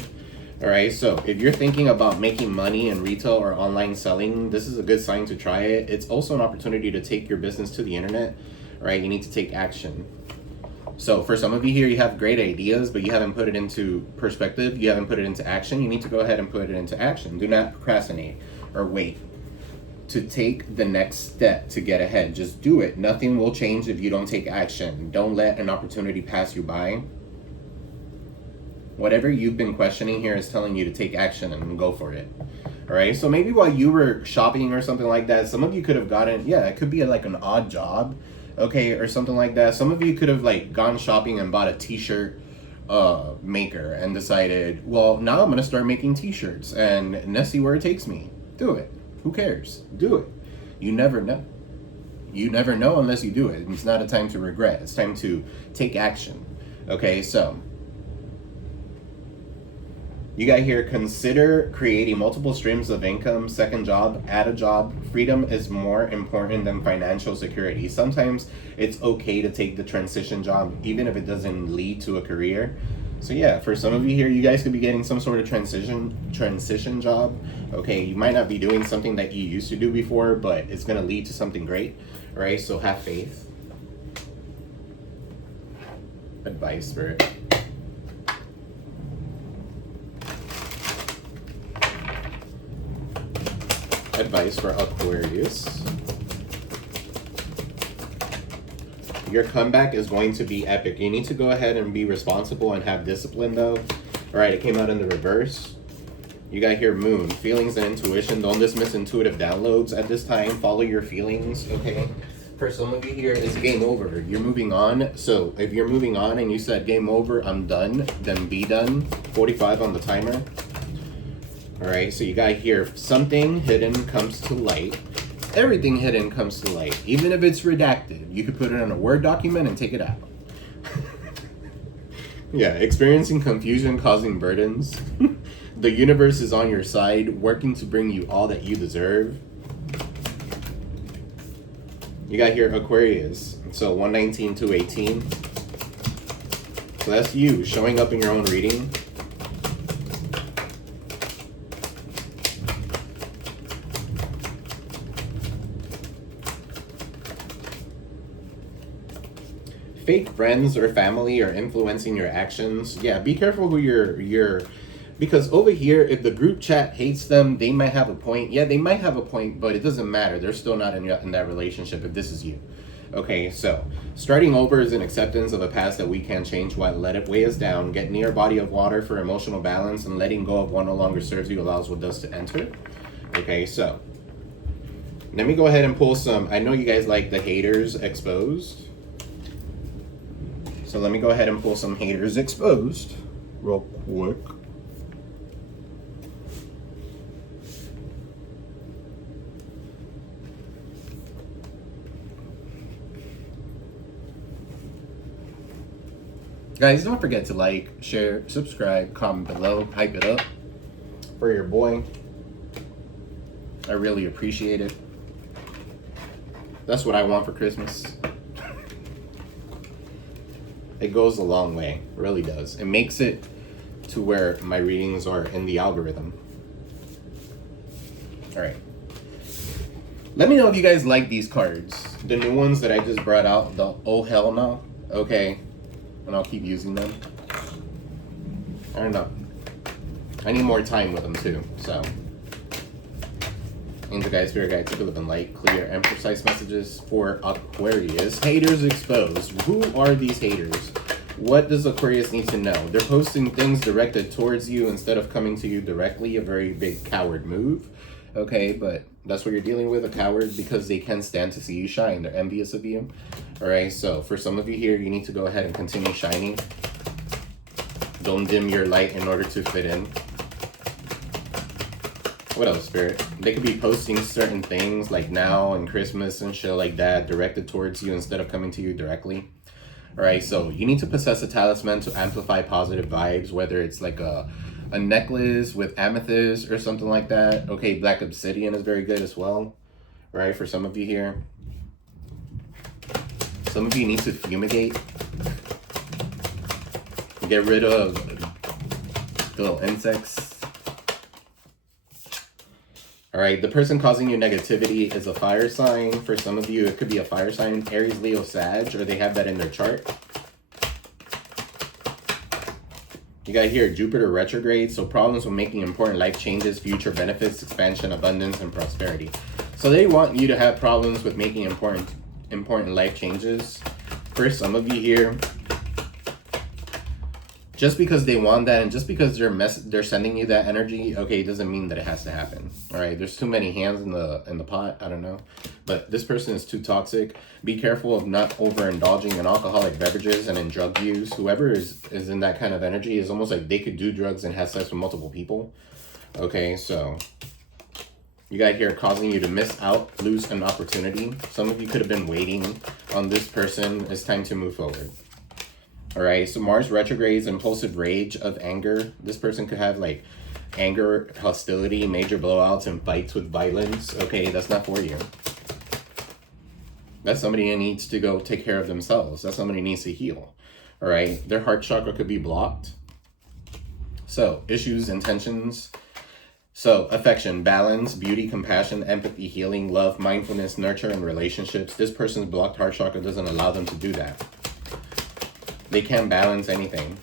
Alright, so if you're thinking about making money in retail or online selling, this is a good sign to try it. It's also an opportunity to take your business to the internet. Alright, you need to take action. So for some of you here, you have great ideas, but you haven't put it into perspective. You haven't put it into action. You need to go ahead and put it into action. Do not procrastinate or wait to take the next step to get ahead. Just do it. Nothing will change if you don't take action. Don't let an opportunity pass you by. Whatever you've been questioning here is telling you to take action and go for it. All right, so maybe while you were shopping or something like that, some of you could have gotten, yeah, it could be like an odd job, okay, or something like that. Some of you could have like gone shopping and bought a t-shirt maker and decided, well, now I'm gonna start making t-shirts and let's see where it takes me. Do it. Who cares? Do it. You never know. You never know unless you do it. It's not a time to regret. It's time to take action. Okay, so you got here, consider creating multiple streams of income, second job, add a job. Freedom is more important than financial security. Sometimes it's okay to take the transition job, even if it doesn't lead to a career. So yeah, for some of you here, you guys could be getting some sort of transition job. Okay, you might not be doing something that you used to do before, but it's gonna lead to something great, right? So have faith. Advice, Spirit. Advice for Aquarius. Your comeback is going to be epic. You need to go ahead and be responsible and have discipline though. Alright, it came out in the reverse. You got here Moon, feelings and intuition. Don't dismiss intuitive downloads at this time. Follow your feelings, okay? For some of you here, it's game over. You're moving on. So if you're moving on and you said game over, I'm done, then be done. 45 on the timer. All right, so you got here, something hidden comes to light. Everything hidden comes to light. Even if it's redacted, you could put it in a Word document and take it out. Yeah, experiencing confusion, causing burdens. The universe is on your side, working to bring you all that you deserve. You got here Aquarius. So 119 to 18. So that's you showing up in your own reading. Fake friends or family are influencing your actions. Yeah, be careful who you're because over here, if the group chat hates them, they might have a point. Yeah, they might have a point, but it doesn't matter. They're still not in that relationship if this is you. Okay, so starting over is an acceptance of a past that we can't change. Why let it weigh us down? Get near a body of water for emotional balance, and letting go of what no longer serves you allows what does to enter. Okay, so let me go ahead and pull some. I know you guys like the haters exposed. So let me go ahead and pull some haters exposed real quick. Guys, don't forget to like, share, subscribe, comment below, hype it up for your boy. I really appreciate it. That's what I want for Christmas. It goes a long way, it really does. It makes it to where my readings are in the algorithm. All right. Let me know if you guys like these cards. The new ones that I just brought out, the oh hell no, okay. And I'll keep using them. I don't know. I need more time with them too, so. Angel guide, spirit guide, take a look in light, clear, and precise messages for Aquarius. Haters exposed. Who are these haters? What does Aquarius need to know? They're posting things directed towards you instead of coming to you directly. A very big coward move. Okay, but that's what you're dealing with, a coward, because they can stand to see you shine. They're envious of you. All right, so for some of you here, you need to go ahead and continue shining. Don't dim your light in order to fit in. What else, Spirit? They could be posting certain things like now and Christmas and shit like that directed towards you instead of coming to you directly. All right, so you need to possess a talisman to amplify positive vibes, whether it's like a necklace with amethyst or something like that. Okay, black obsidian is very good as well, right? For some of you here. Some of you need to fumigate. Get rid of the little insects. All right, the person causing you negativity is a fire sign. For some of you, it could be a fire sign, Aries, Leo, Sag, or they have that in their chart. You got here Jupiter retrograde, so problems with making important life changes, future benefits, expansion, abundance, and prosperity. So they want you to have problems with making important life changes. For some of you here, just because they want that and just because they're sending you that energy, okay, it doesn't mean that it has to happen. All right, there's too many hands in the pot. I don't know, but this person is too toxic. Be careful of not overindulging in alcoholic beverages and in drug use. Whoever is in that kind of energy is almost like they could do drugs and have sex with multiple people. Okay, so you got here causing you to miss out, lose an opportunity. Some of you could have been waiting on this person. It's time to move forward. All right, so Mars retrogrades, impulsive rage of anger. This person could have like anger, hostility, major blowouts, and fights with violence. Okay, that's not for you. That's somebody who needs to go take care of themselves. That's somebody who needs to heal. All right, their heart chakra could be blocked. So issues, intentions. So affection, balance, beauty, compassion, empathy, healing, love, mindfulness, nurture, and relationships. This person's blocked heart chakra doesn't allow them to do that. They can't balance anything.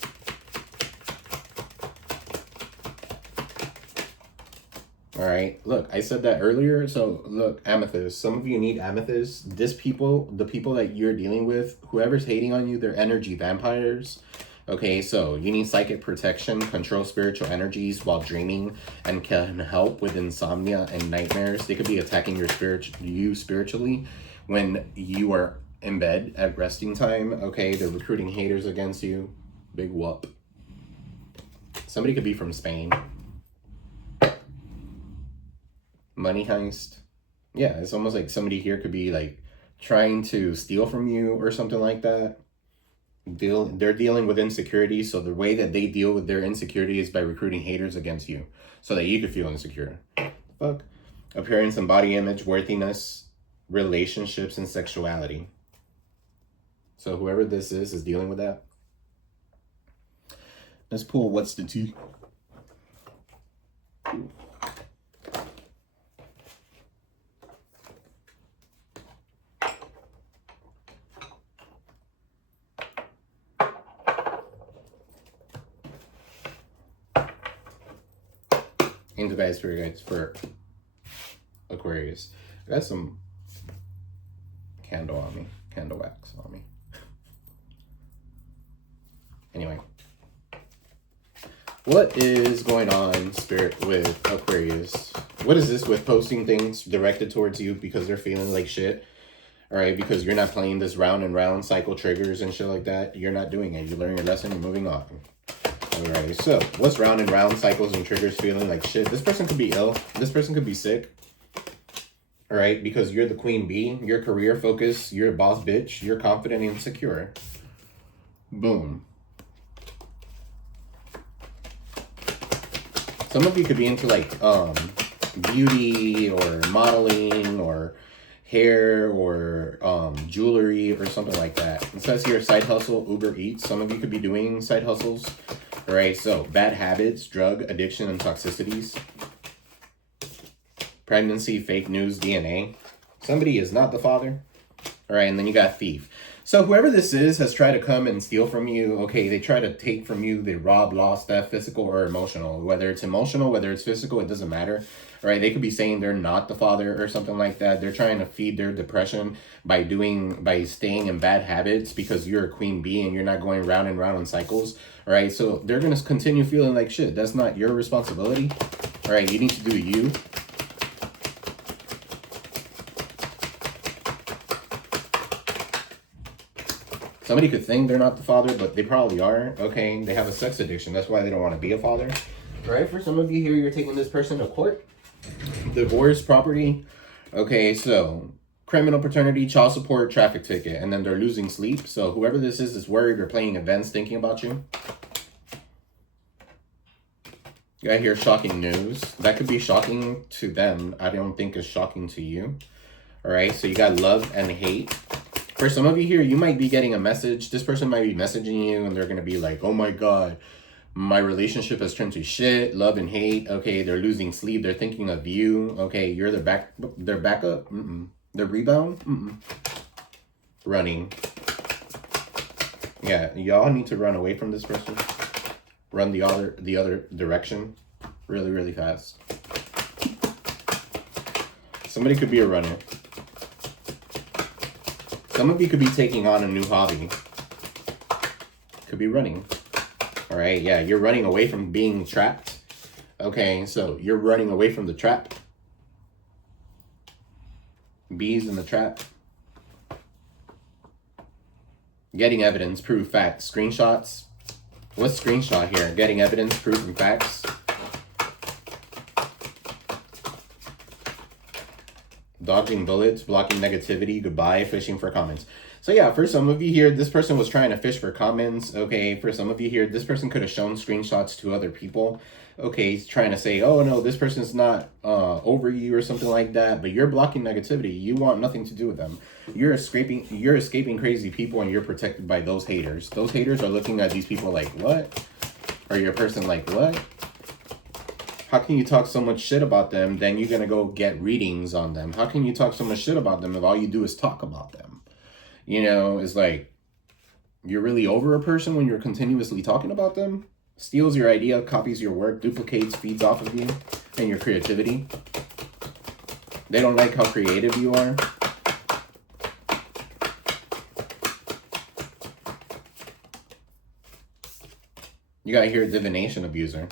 All right, look, I said that earlier. So look, amethyst. Some of you need amethyst. The people that you're dealing with, whoever's hating on you, they're energy vampires. Okay, so you need psychic protection, control spiritual energies while dreaming, and can help with insomnia and nightmares. They could be attacking you spiritually when you are in bed at resting time. Okay, they're recruiting haters against you. Big whoop. Somebody could be from Spain. Money heist. Yeah, it's almost like somebody here could be like trying to steal from you or something like that. They're dealing with insecurity, so the way that they deal with their insecurity is by recruiting haters against you so that you could feel insecure. Fuck. Appearance and body image, worthiness, relationships, and sexuality. So whoever this is dealing with that. Let's pull what's the tea. Into guys for guides for Aquarius. I got some candle on me, candle wax on me. Anyway, what is going on, Spirit, with Aquarius? What is this with posting things directed towards you because they're feeling like shit? All right, because you're not playing this round and round cycle triggers and shit like that. You're not doing it. You learn your lesson, you're moving on. Alright, so what's round and round cycles and triggers feeling like shit? This person could be ill. This person could be sick. Alright, because you're the queen bee. You're career focused. You're a boss bitch. You're confident and secure. Boom. Some of you could be into like beauty or modeling or hair or jewelry or something like that. It says here side hustle, Uber Eats. Some of you could be doing side hustles. All right, so bad habits, drug addiction, and toxicities. Pregnancy, fake news, DNA. Somebody is not the father. All right, and then you got thief. So whoever this is has tried to come and steal from you. Okay, they try to take from you. They rob, lost, theft, physical or emotional. Whether it's emotional, whether it's physical, it doesn't matter. All right, they could be saying they're not the father or something like that. They're trying to feed their depression by staying in bad habits because you're a queen bee and you're not going round and round in cycles. All right, so they're going to continue feeling like shit. That's not your responsibility. All right, you need to do you. Somebody could think they're not the father, but they probably are. Okay, they have a sex addiction. That's why they don't want to be a father. All right, for some of you here, you're taking this person to court. Divorce, property. Okay, so criminal paternity, child support, traffic ticket, and then they're losing sleep. So whoever this is worried or playing events thinking about you. You got here shocking news. That could be shocking to them. I don't think it's shocking to you. All right, so you got love and hate. For some of you here, you might be getting a message. This person might be messaging you and they're going to be like, oh my God, my relationship has turned to shit, love and hate. Okay, they're losing sleep. They're thinking of you. Okay, you're their backup. Their rebound. Running. Yeah, y'all need to run away from this person. Run the other direction really, really fast. Somebody could be a runner. Some of you could be taking on a new hobby. Could be running. All right, yeah, you're running away from being trapped. Okay, so you're running away from the trap. Bees in the trap. Getting evidence, proof, facts, screenshots. What's screenshot here? Getting evidence, proof, and facts. Dodging bullets, blocking negativity, goodbye, fishing for comments. So yeah, for some of you here, this person was trying to fish for comments. Okay, for some of you here, this person could have shown screenshots to other people. Okay, he's trying to say, oh no, this person's not over you or something like that, but you're blocking negativity. You want nothing to do with them. You're escaping crazy people and you're protected by those haters. Those haters are looking at these people like, what? Or your person like, what? How can you talk so much shit about them, then you're going to go get readings on them? How can you talk so much shit about them if all you do is talk about them? You know, it's like, you're really over a person when you're continuously talking about them? Steals your idea, copies your work, duplicates, feeds off of you and your creativity. They don't like how creative you are. You got here, divination abuser.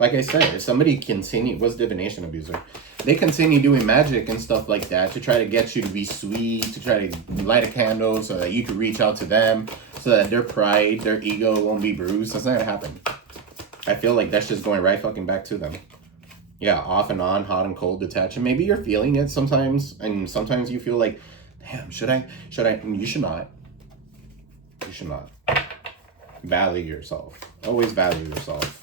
Like I said, if somebody what's divination abuser? They continue doing magic and stuff like that to try to get you to be sweet, to try to light a candle so that you can reach out to them, so that their pride, their ego won't be bruised. That's not gonna happen. I feel like that's just going right fucking back to them. Yeah, off and on, hot and cold, detached. And maybe you're feeling it sometimes, and sometimes you feel like, damn, should I? You should not. You should not. Value yourself. Always value yourself.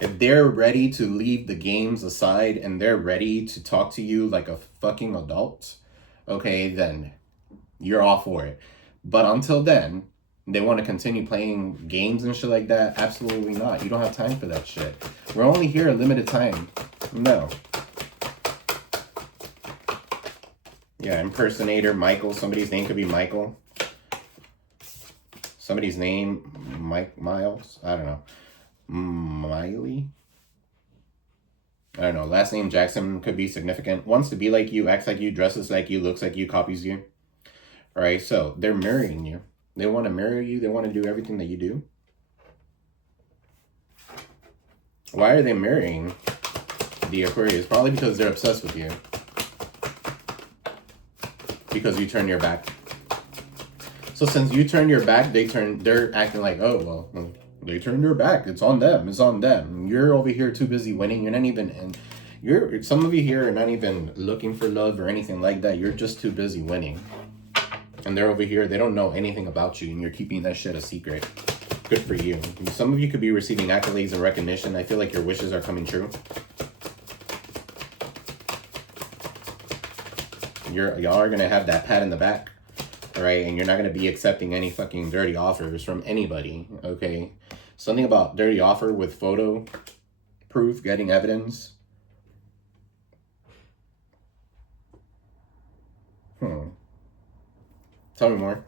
If they're ready to leave the games aside and they're ready to talk to you like a fucking adult, okay, then you're all for it. But until then, they want to continue playing games and shit like that? Absolutely not. You don't have time for that shit. We're only here a limited time. No. Yeah, impersonator, Michael. Somebody's name could be Michael. Somebody's name, Miles? I don't know. Miley? I don't know. Last name Jackson could be significant. Wants to be like you, acts like you, dresses like you, looks like you, copies you. All right, so they're marrying you. They want to marry you. They want to do everything that you do. Why are they marrying the Aquarius? Probably because they're obsessed with you. Because you turn your back. So since you turned your back, they're acting like, oh, well, they turned their back. It's on them. It's on them. You're over here too busy winning. You're not even, and some of you here are not even looking for love or anything like that. You're just too busy winning. And they're over here, they don't know anything about you, and you're keeping that shit a secret. Good for you. Some of you could be receiving accolades and recognition. I feel like your wishes are coming true. Y'all are going to have that pat in the back. All right, and you're not going to be accepting any fucking dirty offers from anybody, okay? Something about dirty offer with photo proof, getting evidence. Tell me more.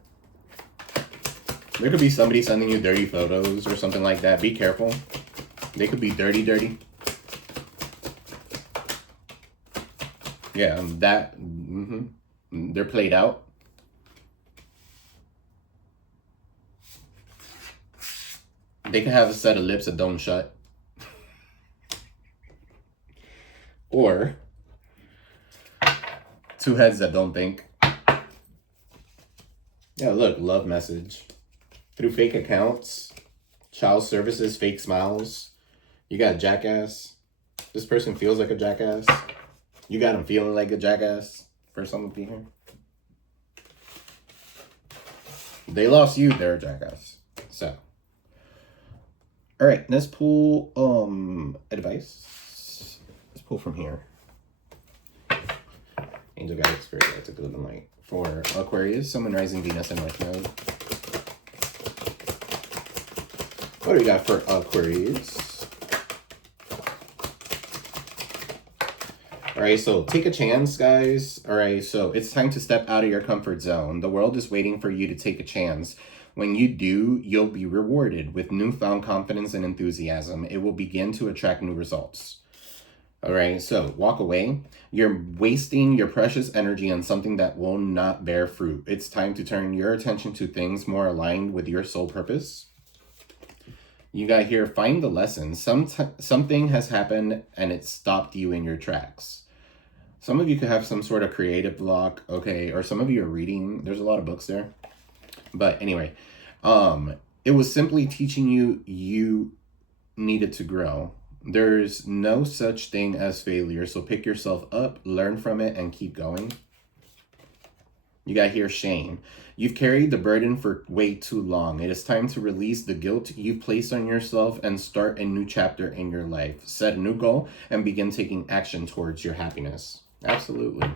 There could be somebody sending you dirty photos or something like that. Be careful. They could be dirty. Yeah, they're played out. They can have a set of lips that don't shut. Or two heads that don't think. Yeah, look, love message. Through fake accounts, child services, fake smiles. You got a jackass. This person feels like a jackass. You got him feeling like a jackass for some of you here. They lost you, they're a jackass. So. Alright, let's pull advice. Let's pull from here. Angel Guide Spirit, that's a good light. For Aquarius, Sun, Rising, Venus, and North Node. What do we got for Aquarius? Alright, so take a chance, guys. Alright, so it's time to step out of your comfort zone. The world is waiting for you to take a chance. When you do, you'll be rewarded with newfound confidence and enthusiasm. It will begin to attract new results. All right, so walk away. You're wasting your precious energy on something that will not bear fruit. It's time to turn your attention to things more aligned with your soul purpose. You got here, find the lesson. Something has happened and it stopped you in your tracks. Some of you could have some sort of creative block, okay, or some of you are reading. There's a lot of books there. But anyway, it was simply teaching you needed to grow. There's no such thing as failure. So pick yourself up, learn from it, and keep going. You got here, shame. You've carried the burden for way too long. It is time to release the guilt you've placed on yourself and start a new chapter in your life. Set a new goal and begin taking action towards your happiness. Absolutely.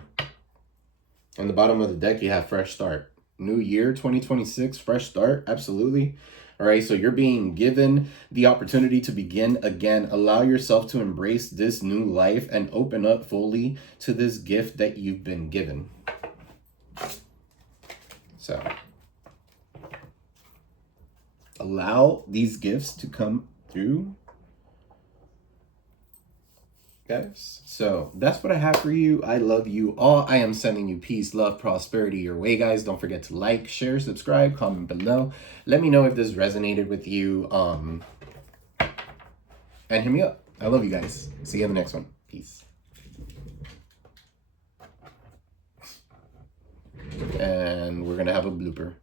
On the bottom of the deck, you have fresh start. New year, 2026, fresh start. Absolutely. All right, so you're being given the opportunity to begin again. Allow yourself to embrace this new life and open up fully to this gift that you've been given. So, allow these gifts to come through. guys. So that's what I have for you. I love you all. I am sending you peace, love, prosperity your way, guys. Don't forget to like, share, subscribe, comment below. Let me know if this resonated with you. And hit me up. I love you guys. See you in the next one. Peace. And we're gonna have a blooper.